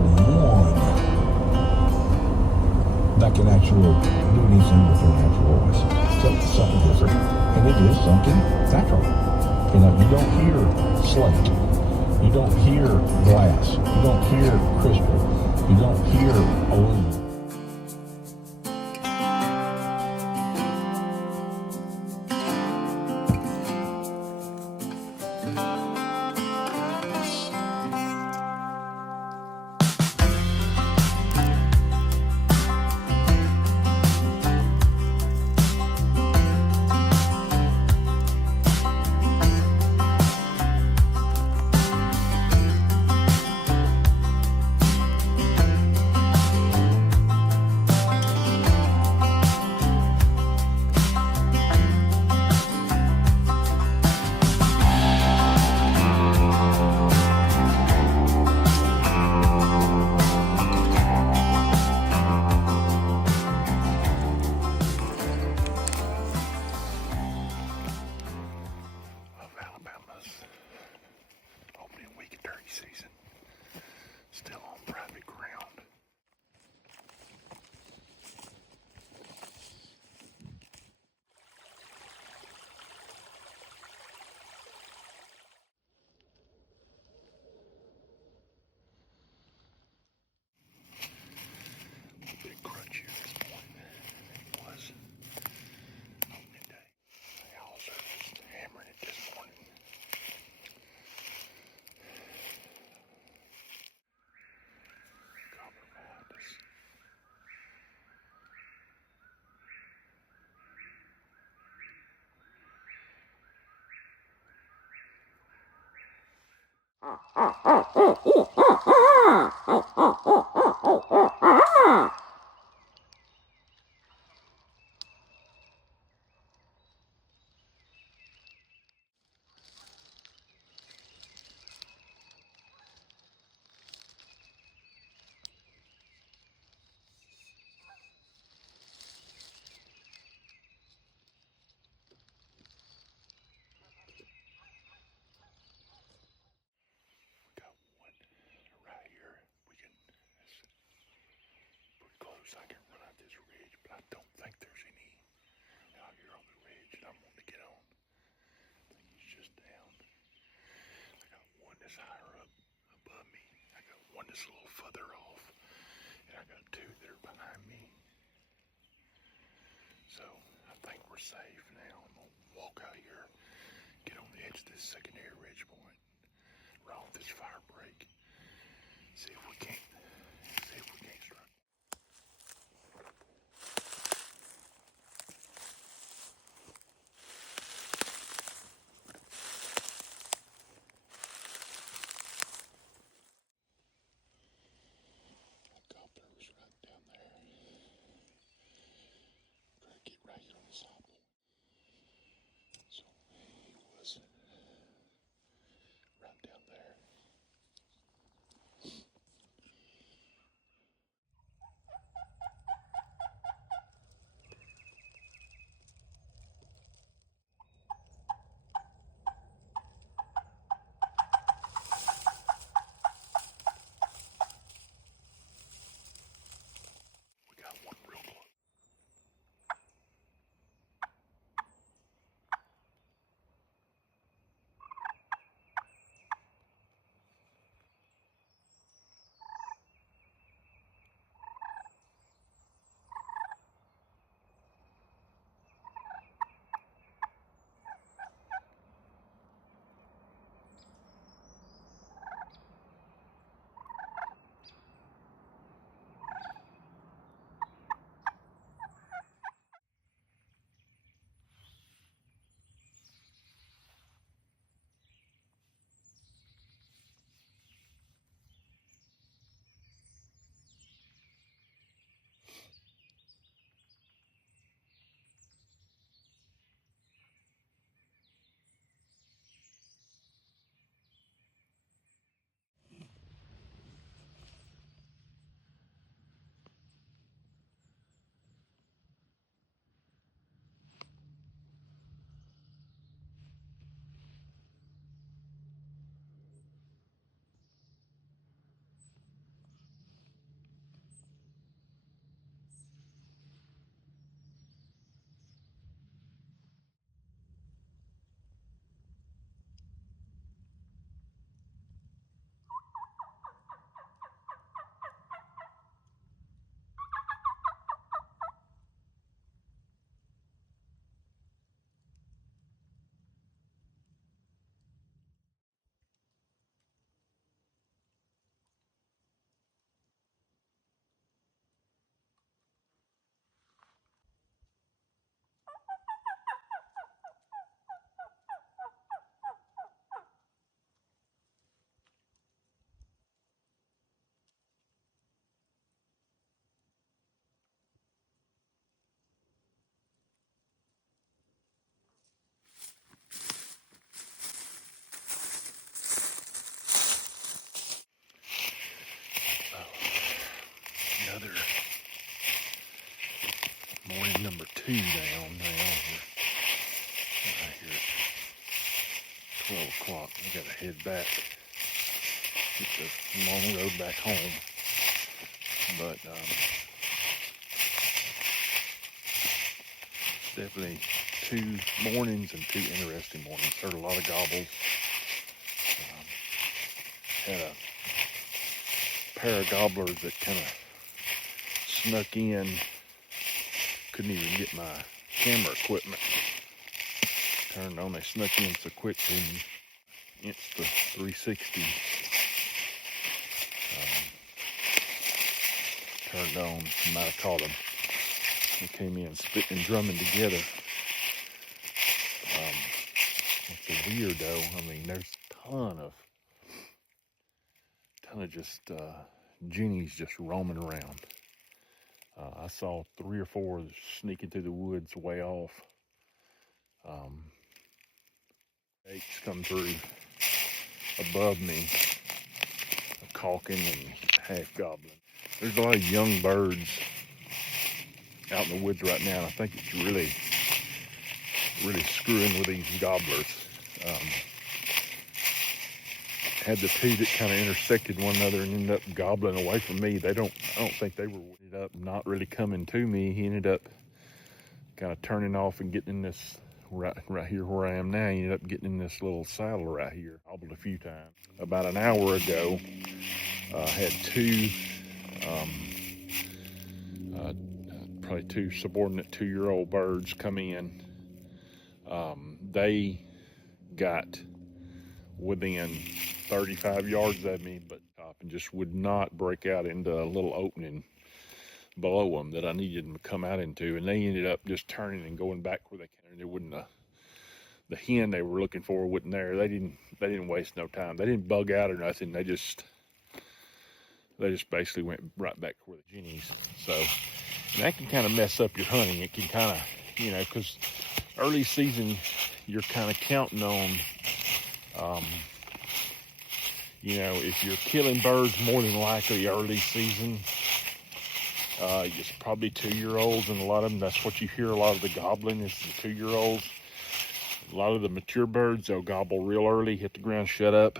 one that can actually do anything with their natural voice. So it's something different, and it is something natural. You don't hear slate. You don't hear glass. You don't hear crystal. You don't hear aluminum. I can run out this ridge, but I don't think there's any out here on the ridge that I'm wanting to get on. I think he's just down. I got one that's higher up above me. I got one that's a little further off. And I got two that are behind me. So I think we're safe now. I'm going to walk out here, get on the edge of this secondary ridge point, run off this fire break, see if we can't strike. Gobbler was right down there. Try to get right here on the side point. So he was right down there. 2 down now. We're right here at 12 o'clock. We gotta head back. It's a long road back home. But definitely 2 mornings and 2 interesting mornings. Heard a lot of gobbles. Had a pair of gobblers that kind of snuck in. Couldn't even get my camera equipment turned on. They snuck in so quick and inched the 360 turned on. Might have caught them. They came in spitting and drumming together. It's weird though. I mean, there's a ton of just jennies just roaming around. I saw 3 or 4 sneaking through the woods way off. Eggs come through above me, caulking and half gobbling. There's a lot of young birds out in the woods right now. And I think it's really screwing with these gobblers. Had the 2 that kind of intersected one another and ended up gobbling away from me. I don't think they ended up not really coming to me. He ended up kind of turning off and getting in this right here where I am now. He ended up getting in this little saddle right here. Gobbled a few times. About an hour ago, I had 2 probably 2 subordinate 2-year-old birds come in. They got within 35 yards of me, but and just would not break out into a little opening below them that I needed them to come out into, and they ended up just turning and going back where they can. There wouldn't the hen they were looking for wasn't there. They didn't waste no time. They didn't bug out or nothing. They just basically went right back where the jennies. So and that can kind of mess up your hunting. It can kind of, because early season you're kind of counting on. If you're killing birds, more than likely early season, it's probably 2-year-olds, and a lot of them, that's what you hear a lot of the gobbling is the 2-year-olds. A lot of the mature birds, they'll gobble real early, hit the ground, shut up.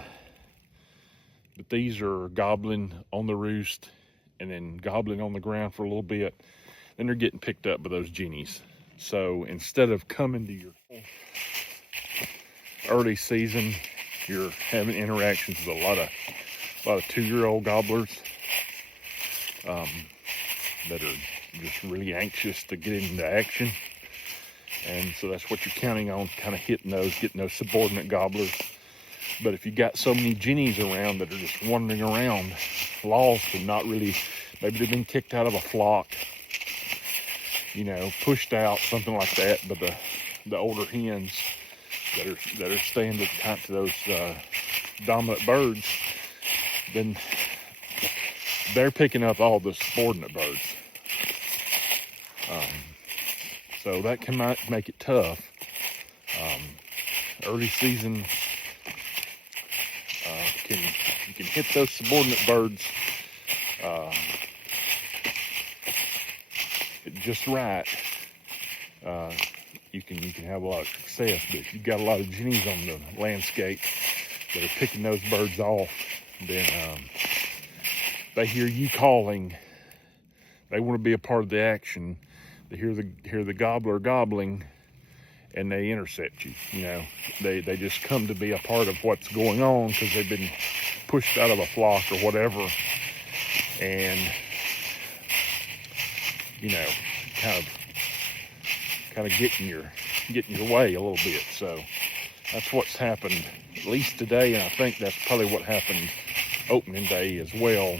But these are gobbling on the roost and then gobbling on the ground for a little bit. Then they're getting picked up by those jennies. So instead of coming to your early season, you're having interactions with a lot of 2-year-old gobblers that are just really anxious to get into action. And so that's what you're counting on, kind of hitting those, getting those subordinate gobblers. But if you got so many jennies around that are just wandering around, lost and not really, maybe they've been kicked out of a flock, pushed out, something like that, but the older hens that are staying to those dominant birds, then they're picking up all the subordinate birds. So that can make it tough. Early season, you can hit those subordinate birds just right. You can have a lot of success, but if you've got a lot of jennies on the landscape that are picking those birds off, then they hear you calling. They want to be a part of the action. They hear the gobbler gobbling, and they intercept you. They just come to be a part of what's going on because they've been pushed out of a flock or whatever, and kind of getting your way a little bit. So that's what's happened at least today, and I think that's probably what happened opening day as well.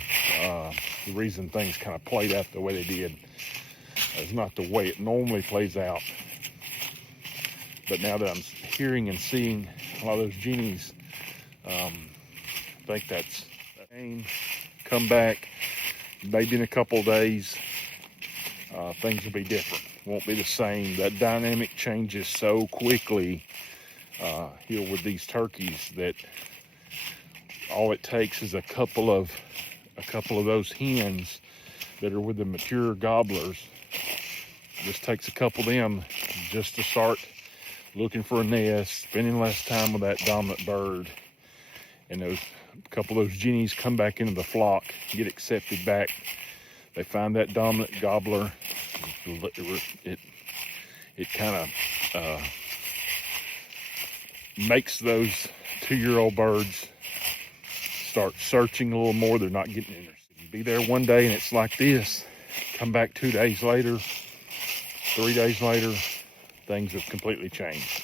The reason things kind of played out the way they did is not the way it normally plays out. But now that I'm hearing and seeing a lot of those jennies, I think that's aim, come back, maybe in a couple of days, things will be different. Won't be the same. That dynamic changes so quickly here with these turkeys that all it takes is a couple of those hens that are with the mature gobblers Just takes a couple of them just to start looking for a nest, spending less time with that dominant bird. And a couple of those jennies come back into the flock, get accepted back. They find that dominant gobbler. It kind of makes those 2-year-old birds start searching a little more. They're not getting interested. Be there one day and it's like this. Come back 2 days later, 3 days later, things have completely changed.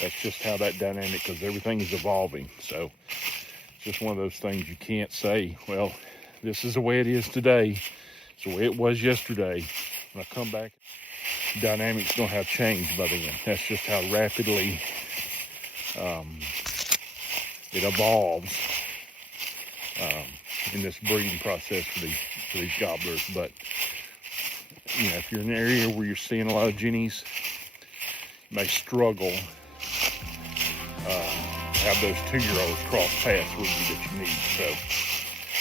That's just how that dynamic, because everything is evolving. So it's just one of those things you can't say, well, this is the way it is today. It's the way it was yesterday. When I come back, dynamics don't have changed by then. That's just how rapidly it evolves in this breeding process for these gobblers. But you know, if you're in an area where you're seeing a lot of jennies, you may struggle to have those 2-year-olds cross paths with you that you need. So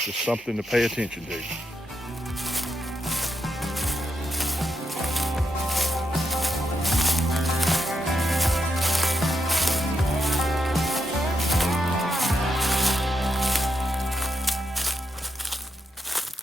just something to pay attention to.